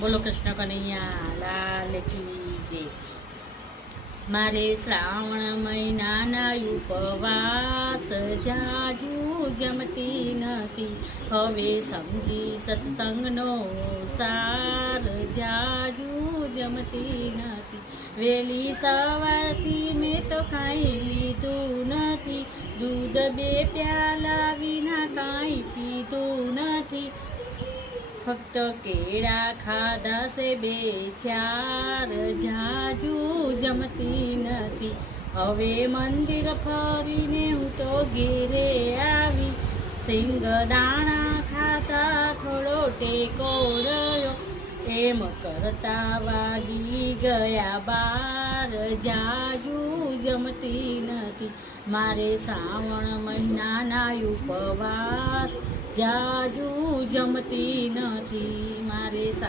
બોલો કૃષ્ણ કનૈયા લાલ કી જય. મારે શ્રાવણ મહિનાના ઉપવાસ જાજુ જમતી નથી, હવે સમજી સત્સંગનો સાર જાજુ જમતી નથી. વહેલી સવારથી મેં તો કાંઈ લીધું નથી, દૂધ 2 પ્યાલા વિના કાંઈ પીધું નથી. ફક્ત કેળા ખાધા છે 2-4, જાજુ જમતી નથી. હવે મંદિર ફરીને હું તો ઘેરે આવી, સિંગદાણા ખાતા થોડો ટેકો રહ્યો, એમ કરતા વાગી ગયા 12, જાજુ જમતી નથી. મારે શ્રાવણ મહિનાના ઉપવાસ જાજુ જમતી નથી. મારે